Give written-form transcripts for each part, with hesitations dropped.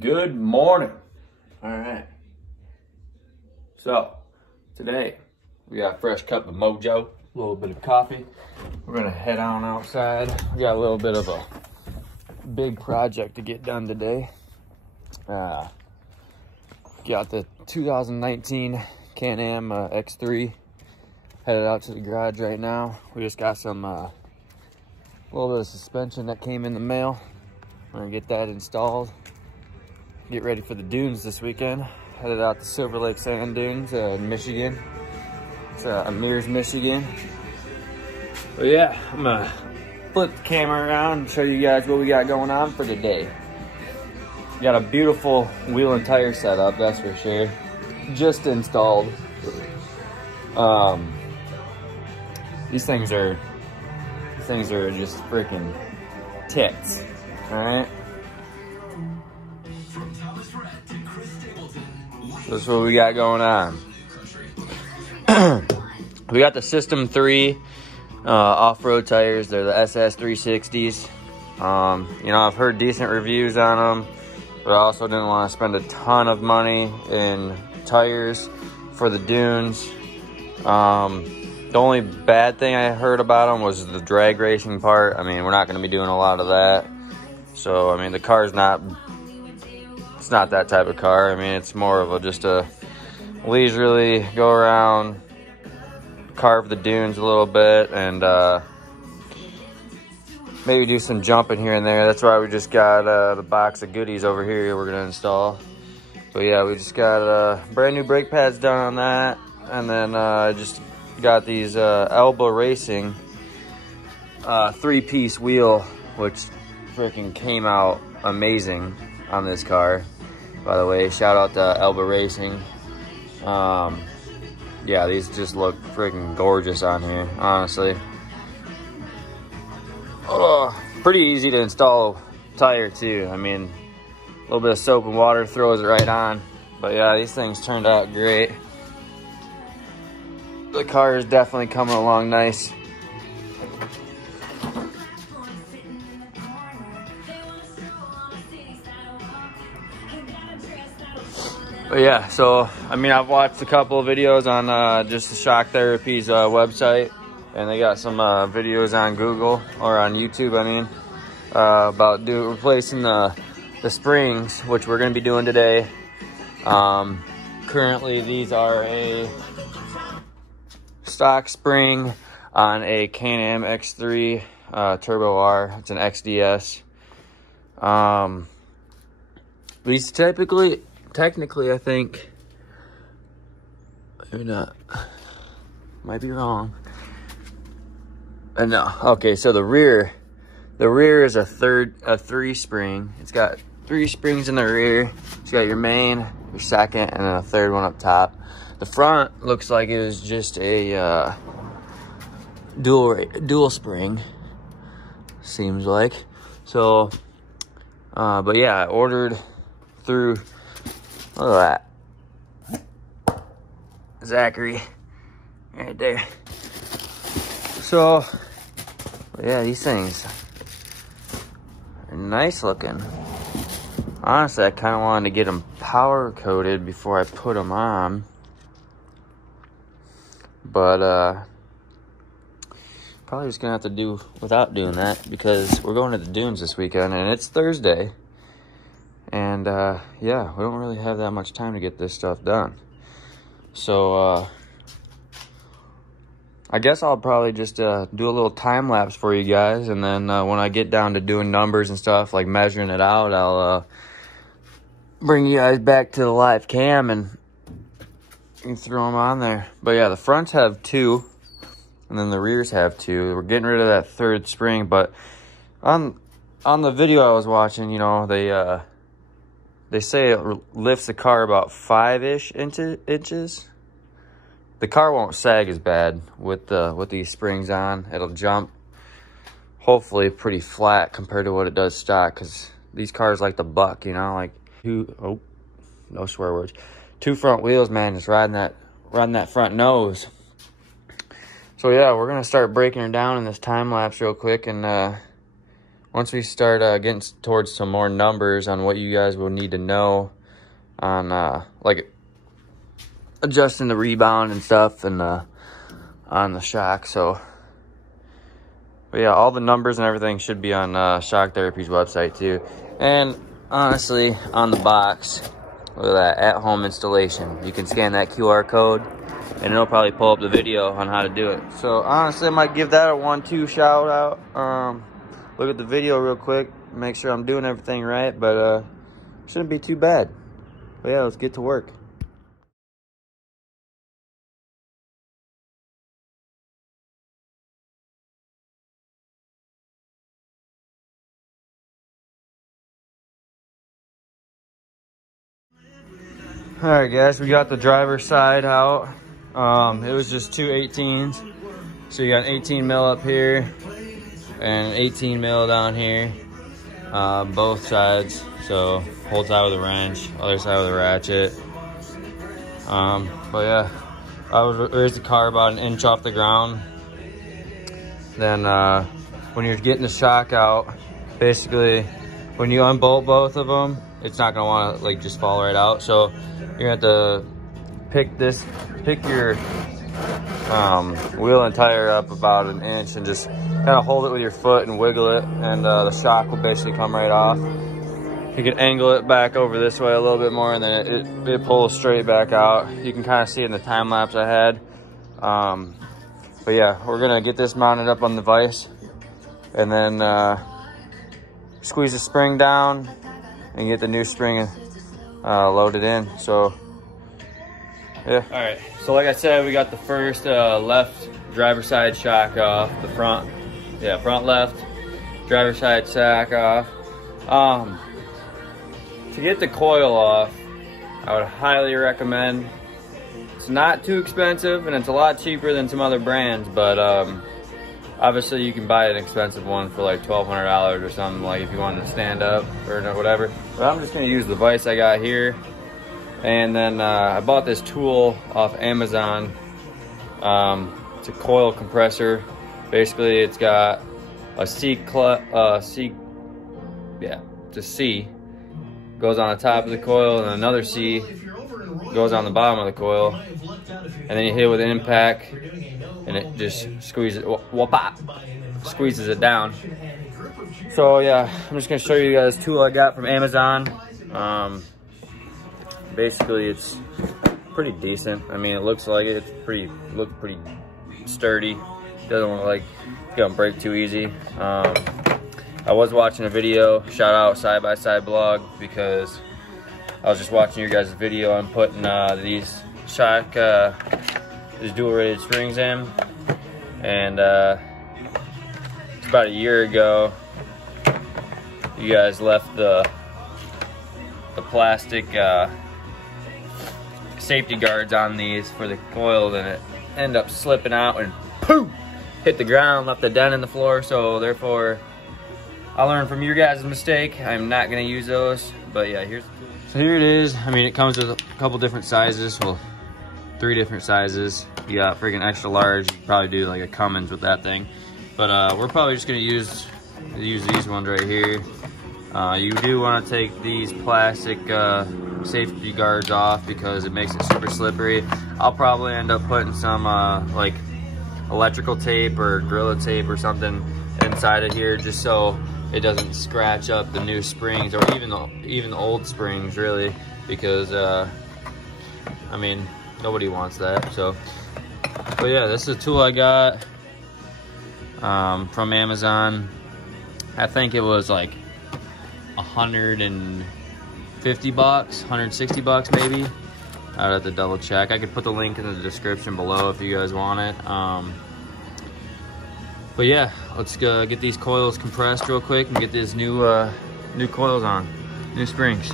Good morning. All right. So today we got a fresh cup of mojo, a little bit of coffee. We're gonna head on outside. We got a little bit of a big project to get done today. Got the 2019 Can-Am X3 headed out to the garage right now. We just got some a little bit of suspension that came in the mail. We're gonna get that installed. Get ready for the dunes this weekend. Headed out to Silver Lake Sand Dunes in Michigan. It's Amirs, Michigan. But yeah, I'm gonna flip the camera around and show you guys what we got going on for today. We got a beautiful wheel and tire setup, that's for sure. Just installed. These things are just freaking tits. All right. This is what we got going on. We got the System 3 off-road tires. They're the SS 360s. You know, I've heard decent reviews on them, but I also didn't want to spend a ton of money in tires for the dunes. The only bad thing I heard about them was the drag racing part. I mean, we're not going to be doing a lot of that. So, I mean, the car's not... It's not that type of car. I mean, it's more of just a leisurely go around, carve the dunes a little bit, and maybe do some jumping here and there. That's why we just got the box of goodies over here we're gonna install. But yeah, we just got brand new brake pads done on that, and then just got these Elba Racing 3-piece wheel, which freaking came out amazing on this car. By the way, shout out to Elba Racing. Yeah, these just look freaking gorgeous on here, honestly. Pretty easy to install tire too. I mean, a little bit of soap and water throws it right on. But yeah, these things turned out great. The car is definitely coming along nice. But yeah, so, I mean, I've watched a couple of videos on just the Shock Therapy's website, and they got some videos on Google, or on YouTube, I mean, about replacing the springs, which we're going to be doing today. Currently, these are a stock spring on a Can-Am X3 Turbo R. It's an XDS. These technically, I think, maybe not, might be wrong. No, okay, so the rear is a 3-spring. It's got 3 springs in the rear. It's got your main, your second, and then a third one up top. The front looks like it was just a dual spring, seems like. So, but yeah, I ordered through. Look at that. Zachary. Right there. So, yeah, these things are nice looking. Honestly, I kind of wanted to get them power coated before I put them on. But, probably just going to have to do without doing that because we're going to the dunes this weekend and it's Thursday. And, yeah, we don't really have that much time to get this stuff done. So, I guess I'll probably just do a little time lapse for you guys. And then when I get down to doing numbers and stuff, like measuring it out, I'll bring you guys back to the live cam and you can throw them on there. But, yeah, the fronts have 2, and then the rears have 2. We're getting rid of that 3rd spring. But on the video I was watching, you know, they say it lifts the car about 5-ish inches. The car won't sag as bad with these springs on. It'll jump, hopefully, pretty flat compared to what it does stock. Because these cars like the buck, you know, like no swear words. 2 front wheels, man, just riding that front nose. So yeah, we're gonna start breaking her down in this time lapse real quick, and once we start getting towards some more numbers on what you guys will need to know on like adjusting the rebound and stuff and on the shock. So, but yeah, all the numbers and everything should be on Shock Therapy's website too. And honestly, on the box, look at that, at-home installation. You can scan that QR code and it'll probably pull up the video on how to do it. So honestly, I might give that a 1-2 shout out. Look at the video real quick, make sure I'm doing everything right, but shouldn't be too bad. But yeah, let's get to work. All right, guys, we got the driver's side out. It was just two 18s. So you got an 18 mil up here and an 18 mil down here, both sides. So whole side with a wrench, other side with a ratchet. But yeah, I would raise the car about an inch off the ground. Then when you're getting the shock out, basically when you unbolt both of them, it's not gonna wanna like just fall right out. So you're gonna have to pick your wheel and tire up about an inch and just kind of hold it with your foot and wiggle it, and the shock will basically come right off. You can angle it back over this way a little bit more, and then it pulls straight back out. You can kind of see it in the time lapse I had. But yeah, we're gonna get this mounted up on the vise, and then squeeze the spring down and get the new spring loaded in. So yeah. All right, so like I said, we got the first left driver's side shock off, the front left driver's side shock off. To get the coil off, I would highly recommend, it's not too expensive and it's a lot cheaper than some other brands, but obviously you can buy an expensive one for like $1,200 or something, like if you wanted to stand up or whatever. But I'm just gonna use the vise I got here. And then I bought this tool off Amazon. It's a coil compressor. Basically, it's got a C, it's a C goes on the top of the coil, and another C goes on the bottom of the coil. And then you hit it with an impact, and it just squeezes it down. So yeah, I'm just gonna show you guys the tool I got from Amazon. Basically, it's pretty decent. I mean, it looks like it. Looks pretty sturdy. Doesn't look like it's gonna break too easy. I was watching a video. Shout out Side by Side blog, because I was just watching your guys' video and putting these dual rated springs in, and it's about a year ago. You guys left the plastic safety guards on these for the coils, and it ended up slipping out and poof, hit the ground, left a dent in the floor. So therefore, I learned from your guys' mistake. I'm not gonna use those. But yeah, so here it is. I mean, it comes with a couple different sizes. Well, 3 different sizes. You got freaking extra large. You could probably do like a Cummins with that thing. But we're probably just gonna use these ones right here. You do want to take these plastic safety guards off because it makes it super slippery. I'll probably end up putting some like electrical tape or Gorilla tape or something inside of here, just so it doesn't scratch up the new springs, or even the old springs, really, because I mean, nobody wants that. So, but yeah, this is a tool I got from Amazon. I think it was like $150, $160 maybe. I'd have to double check. I could put the link in the description below if you guys want it. But yeah, let's go get these coils compressed real quick and get these new coils on, new springs.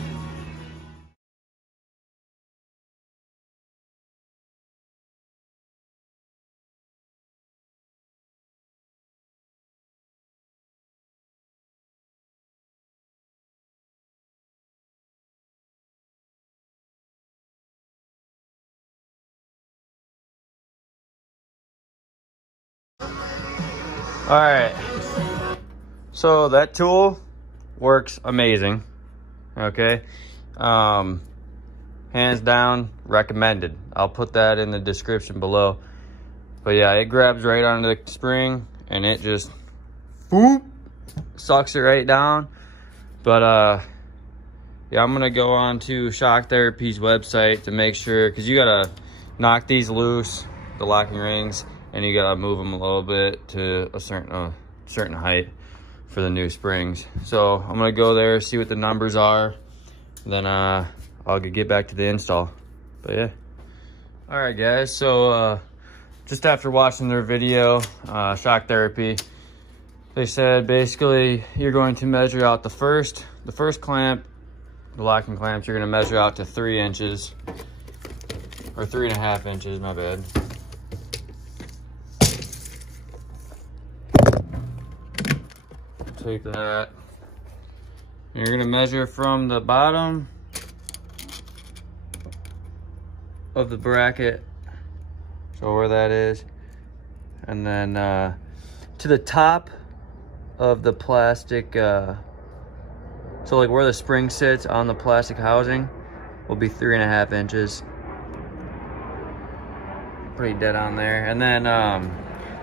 All right, So that tool works amazing, okay? Hands down, recommended. I'll put that in the description below. But yeah, it grabs right onto the spring and it just, whoop, sucks it right down. But yeah, I'm gonna go on to Shock Therapy's website to make sure, because you gotta knock these loose, the locking rings, and you gotta move them a little bit to a certain height for the new springs. So I'm gonna go there, see what the numbers are, then I'll get back to the install. But yeah. All right, guys, so just after watching their video, Shock Therapy, they said basically you're going to measure out the first clamp, the locking clamps, you're gonna measure out to 3 inches, or 3.5 inches, my bad. Take that. You're gonna measure from the bottom of the bracket, so where that is, and then to the top of the plastic, so like where the spring sits on the plastic housing will be 3.5 inches. Pretty dead on there. And then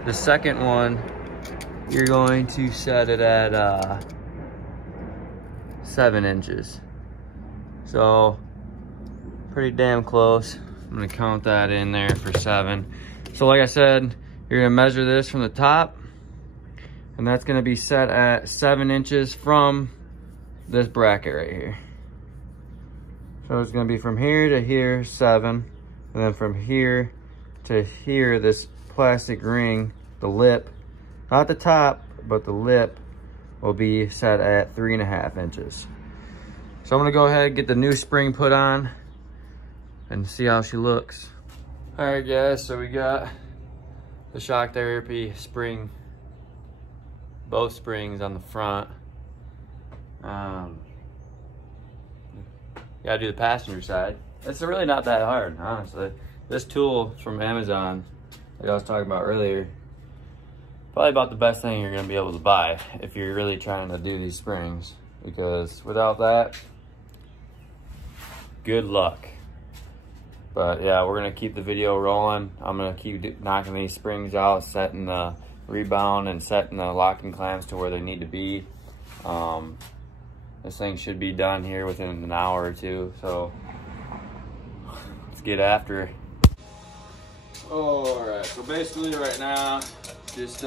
the second one, you're going to set it at 7 inches. So pretty damn close. I'm gonna count that in there for 7. So like I said, you're gonna measure this from the top, and that's gonna be set at 7 inches from this bracket right here. So it's gonna be from here to here, 7, and then from here to here, this plastic ring, the lip, not the top, but the lip, will be set at 3.5 inches. So I'm gonna go ahead and get the new spring put on and see how she looks. All right, guys, so we got the Shock Therapy spring, both springs on the front. Gotta do the passenger side. It's really not that hard, honestly. This tool from Amazon, like I was talking about earlier, probably about the best thing you're gonna be able to buy if you're really trying to do these springs, because without that, good luck. But yeah, we're gonna keep the video rolling. I'm gonna keep knocking these springs out, setting the rebound and setting the locking clamps to where they need to be. This thing should be done here within an hour or two, so let's get after it. All right, so basically right now, just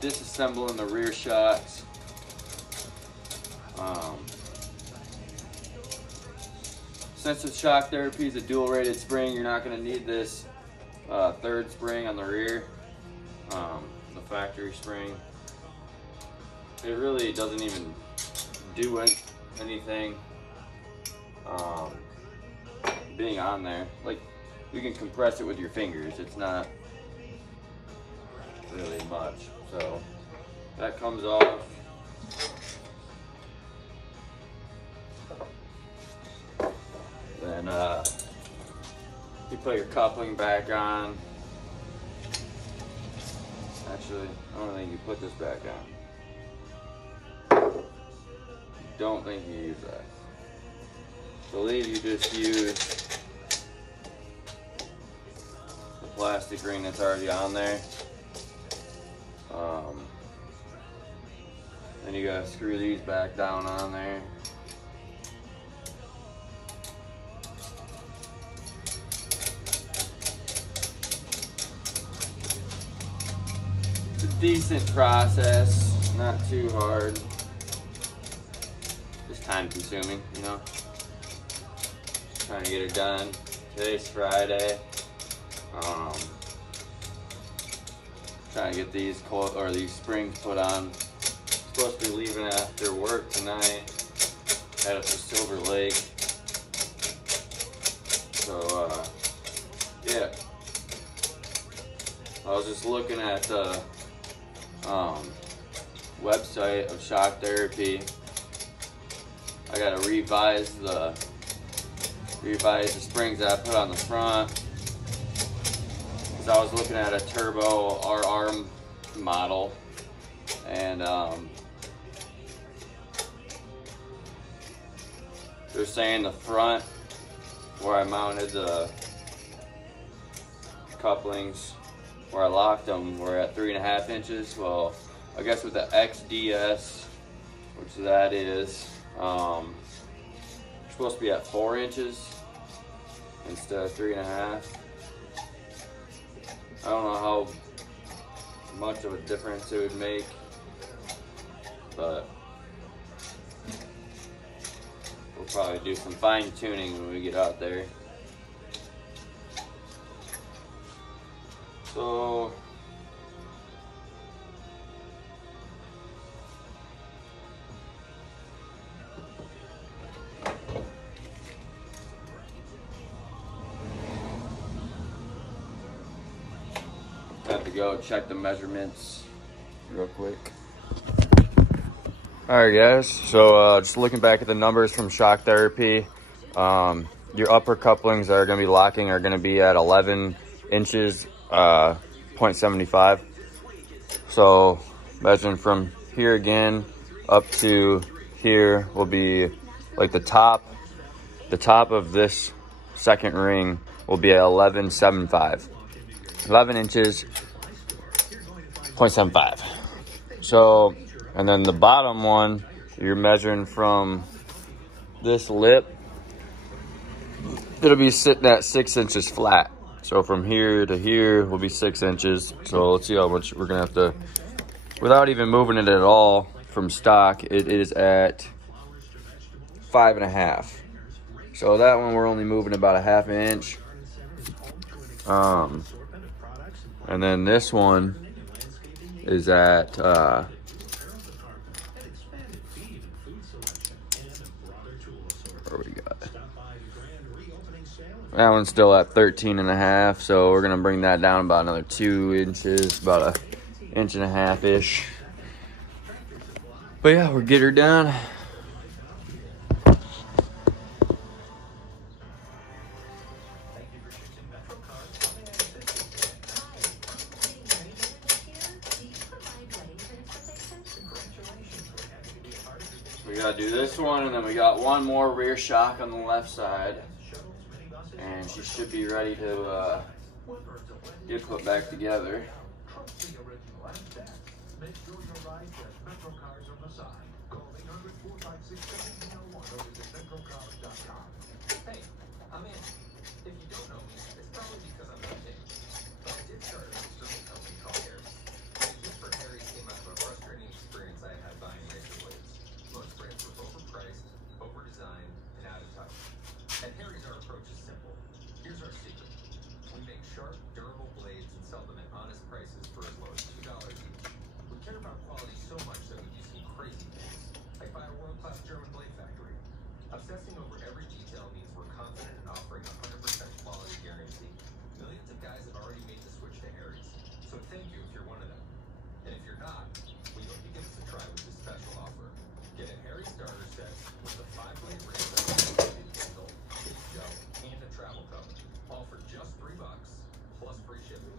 disassembling the rear shocks. Since the Shock Therapy is a dual rated spring, you're not gonna need this third spring on the rear, the factory spring. It really doesn't even do anything being on there. Like, you can compress it with your fingers. It's not really much. So that comes off. Then you put your coupling back on. Actually, I don't think you put this back on. Don't think you use that. I believe you just use the plastic ring that's already on there. Then you gotta screw these back down on there. It's a decent process, not too hard. Just time consuming, you know. Just trying to get it done. Today's Friday. Trying to get these these springs put on. Supposed to be leaving after work tonight. Headed to Silver Lake. So yeah. I was just looking at the website of Shock Therapy. I gotta revise the springs that I put on the front. Cause I was looking at a turbo RR model, and they're saying the front where I mounted the couplings, where I locked them, were at 3.5 inches. Well, I guess with the XDS, which that is, supposed to be at 4 inches instead of 3.5. I don't know how much of a difference it would make, but we'll probably do some fine tuning when we get out there. So have to go check the measurements real quick. All right, guys, so just looking back at the numbers from Shock Therapy, your upper couplings that are going to be locking are going to be at 11 inches, 0.75. So measuring from here again up to here will be like the top of this second ring will be at 11.75. 11 inches, 0.75. So, and then the bottom one, you're measuring from this lip, it'll be sitting at 6 inches flat. So from here to here will be 6 inches. So let's see how much we're gonna have to, without even moving it at all from stock, it is at 5.5. So that one we're only moving about a 1/2 inch. And then this one is at what we got? That one's still at 13.5, so we're gonna bring that down about another 2 inches, about a 1.5 inch-ish. But yeah, we'll get her done. We gotta do this one, and then we got one more rear shock on the left side, and she should be ready to get put back together. Obsessing over every detail means we're confident in offering 100% quality guarantee. Millions of guys have already made the switch to Harry's, so thank you if you're one of them. And if you're not, we hope you give us a try with this special offer. Get a Harry's starter set with a 5-blade razor, handle, gel, and a travel cover, all for just $3 plus free shipping.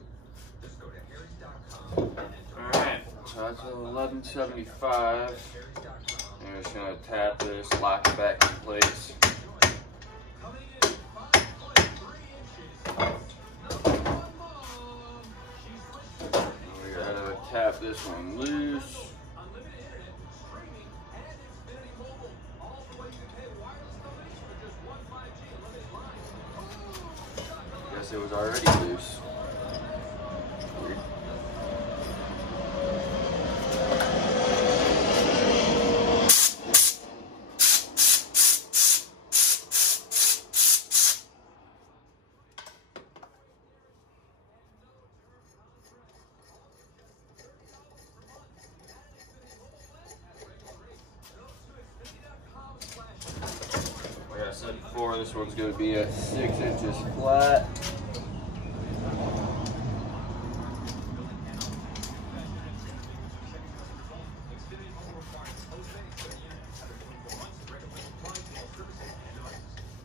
Just go to harrys.com and enter. All right, so that's 11.75. I'm just gonna tap this, lock it back in place. We gotta tap this one loose. Guess it was already loose. Weird. Like I said before, this one's going to be at 6 inches flat.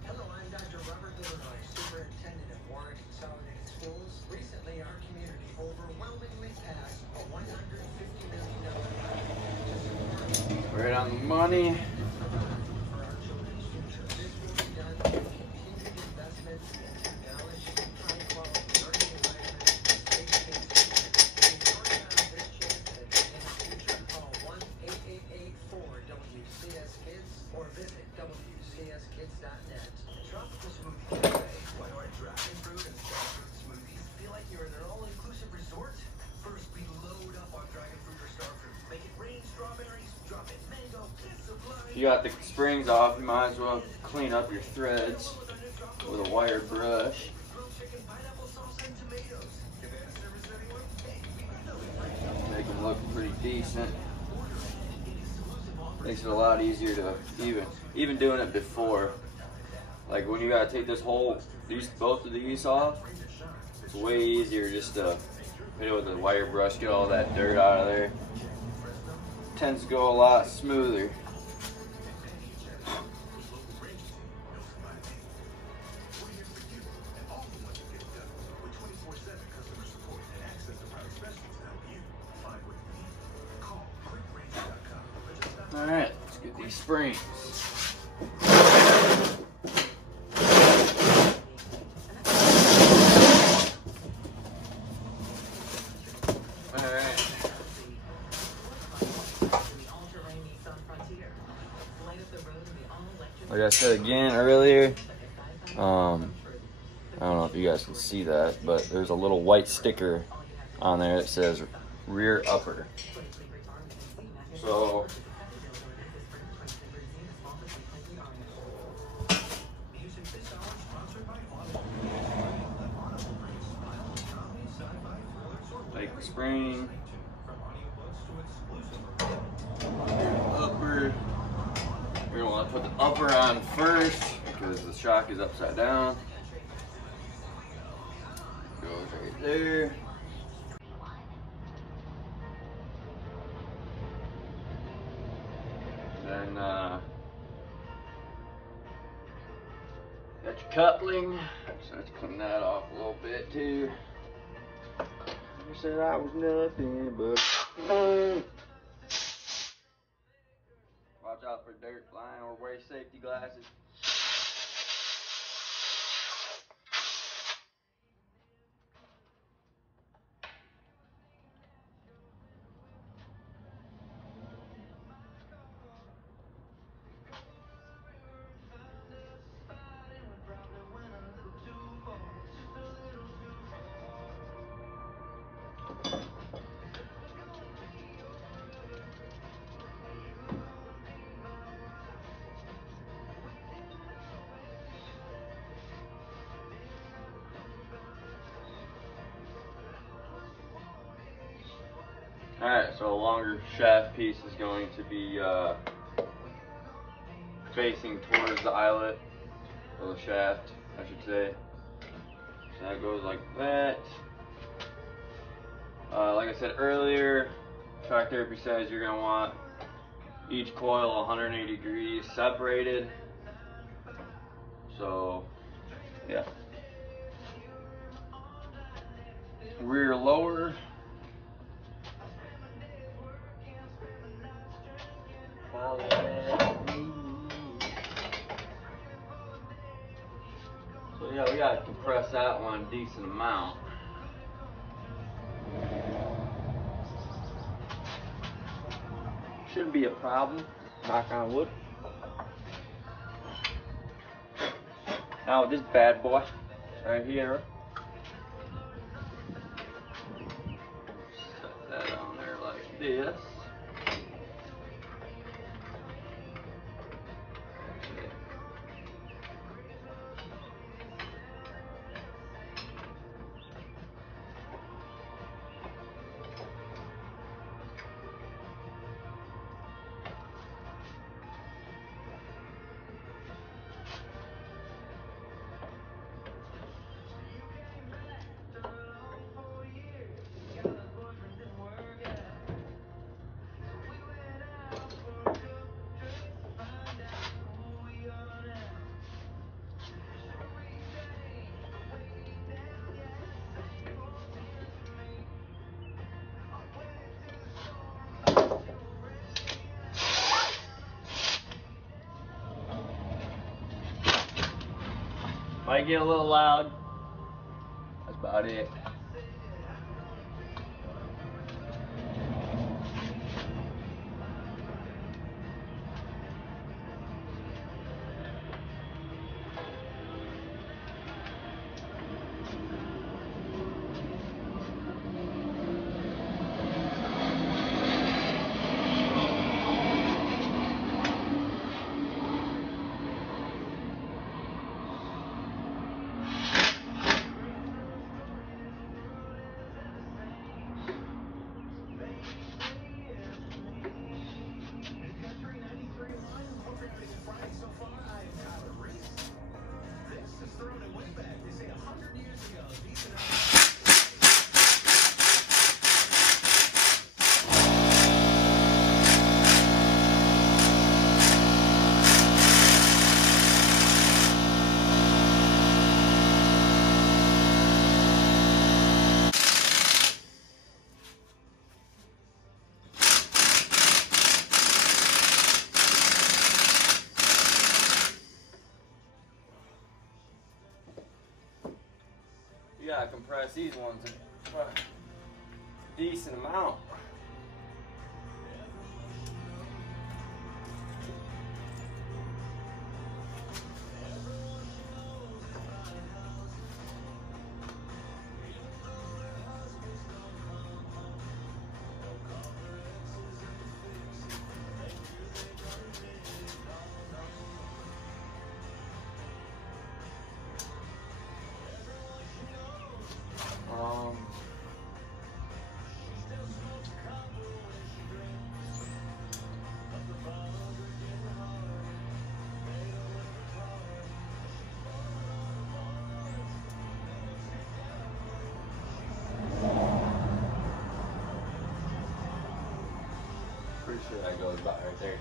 Hello, I'm Dr. Robert Illinois, Superintendent of Warren Consolidated Schools. Recently, our community overwhelmingly passed a $150 million Right on the money. Kids.net. Tropical Smoothie Cafe. Why do our dragon fruit and stone fruit smoothies feel like you're in an all-inclusive resort? First, we load up on dragon fruit or star fruit. Make it rain strawberries, drop in mango, kiss of lime. If you got the springs off, you might as well clean up your threads with a wire brush. Make them look pretty decent. Makes it a lot easier to even doing it before. Like when you gotta take both of these off, it's way easier just to hit it with a wire brush, get all that dirt out of there. Tends to go a lot smoother. All right, let's get these springs. All right. Like I said again earlier, I don't know if you guys can see that, but there's a little white sticker on there that says rear upper. So like the spring, upper. You're gonna want to put the upper on first because the shock is upside down. Goes right there. Then got your coupling. So let's clean that off a little bit too. You said I was nothing but. Watch out for dirt flying or wear safety glasses. Alright, so a longer shaft piece is going to be facing towards the eyelet, or the shaft, I should say. So that goes like that. Like I said earlier, track therapy says you're going to want each coil 180 degrees separated. So, yeah. Rear lower. So yeah, we gotta compress that one a decent amount. Shouldn't be a problem, knock on wood. Now this bad boy right here. Set that on there like this. Might get a little loud. That's about it. You gotta compress these ones a decent amount. Pretty sure that goes about right there.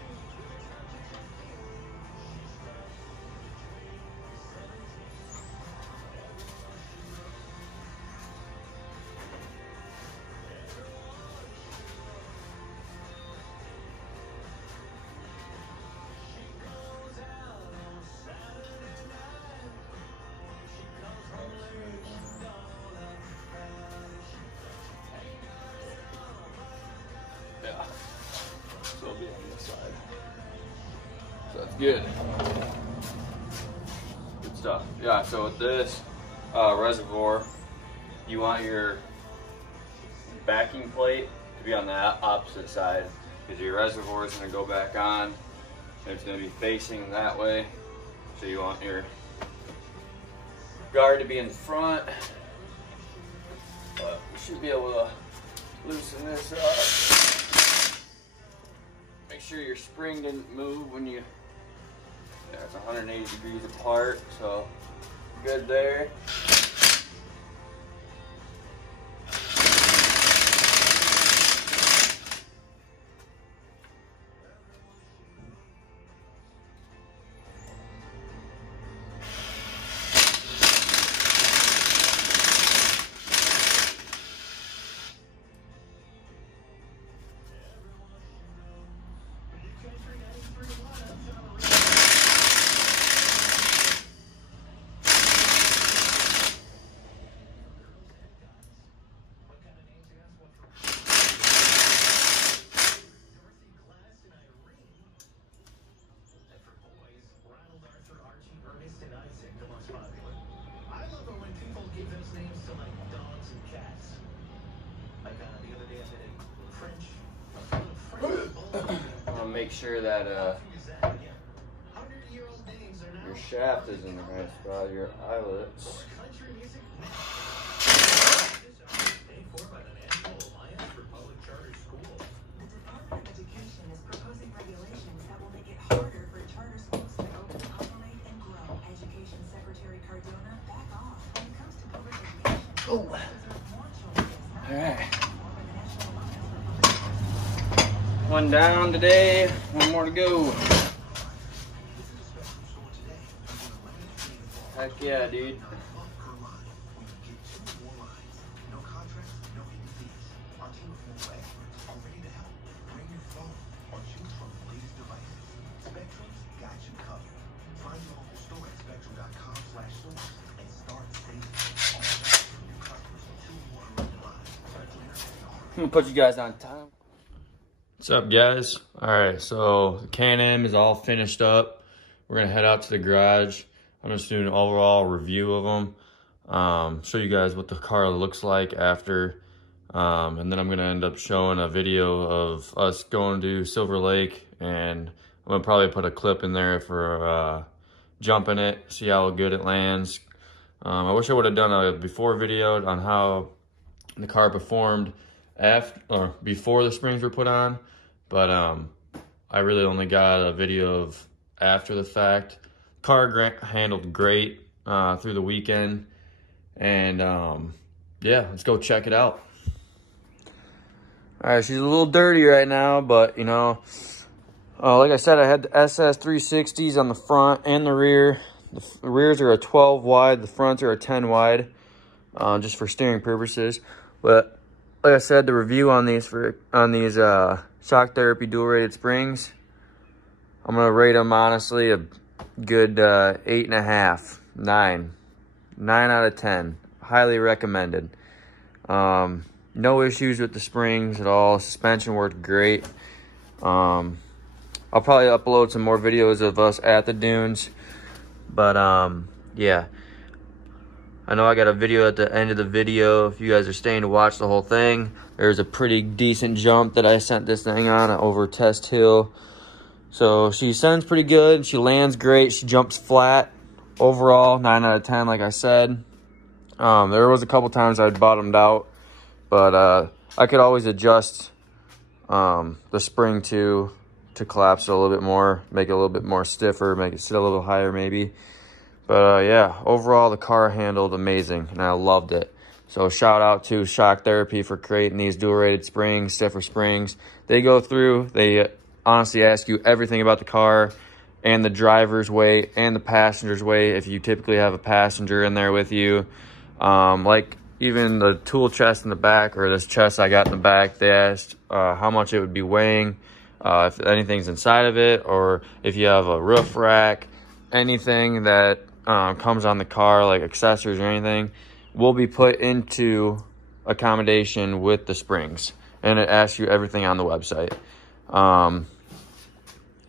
Yeah. So it'll be on this side. So that's good. Good stuff. Yeah, so with this reservoir, you want your backing plate to be on the opposite side because your reservoir is going to go back on and it's going to be facing that way. So you want your guard to be in the front. But we should be able to loosen this up. Make sure your spring didn't move when you, yeah, it's 180 degrees apart, so good there. Make sure that your shaft is in the right spot, your eyelets. Oh. All right. One down today, one more to go. Heck yeah, dude. I'm gonna put you guys on time. What's up, guys? All right, so the Can-Am is all finished up. We're gonna head out to the garage. I'm just doing an overall review of them. Show you guys what the car looks like after. And then I'm gonna end up showing a video of us going to Silver Lake, and I'm gonna probably put a clip in there for jumping it, see how good it lands. I wish I would have done a before video on how the car performed after or before the springs were put on, but I really only got a video of after the fact. Car handled great through the weekend, and yeah, let's go check it out. All right, she's a little dirty right now, but you know, like I said, I had the SS 360s on the front and the rear. The rears are a 12 wide, the fronts are a 10 wide, just for steering purposes. But like I said, the review on these shock therapy dual rated springs, I'm gonna rate them honestly a good 8.5, 9 out of 10. highly recommended. No issues with the springs at all. Suspension worked great. I'll probably upload some more videos of us at the dunes, but yeah, I know I got a video at the end of the video if you guys are staying to watch the whole thing. There's a pretty decent jump that I sent this thing on over Test Hill. So she sends pretty good. She lands great. She jumps flat. Overall, 9 out of 10, like I said. There was a couple times I'd bottomed out, but I could always adjust the spring to collapse it a little bit more, make it a little bit more stiffer, make it sit a little higher maybe. But yeah, overall the car handled amazing and I loved it. So shout out to Shock Therapy for creating these dual rated springs, stiffer springs. They go through, they honestly ask you everything about the car and the driver's weight and the passenger's weight if you typically have a passenger in there with you. Like even the tool chest in the back, or this chest I got in the back, they asked how much it would be weighing, if anything's inside of it, or if you have a roof rack, anything that comes on the car, like accessories or anything, will be put into accommodation with the springs. And it asks you everything on the website.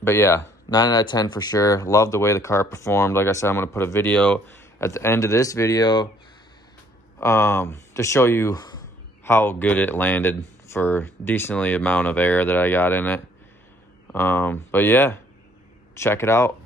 But yeah, 9 out of 10 for sure. Love the way the car performed. Like I said, I'm going to put a video at the end of this video to show you how good it landed for decently amount of air that I got in it. But yeah, check it out.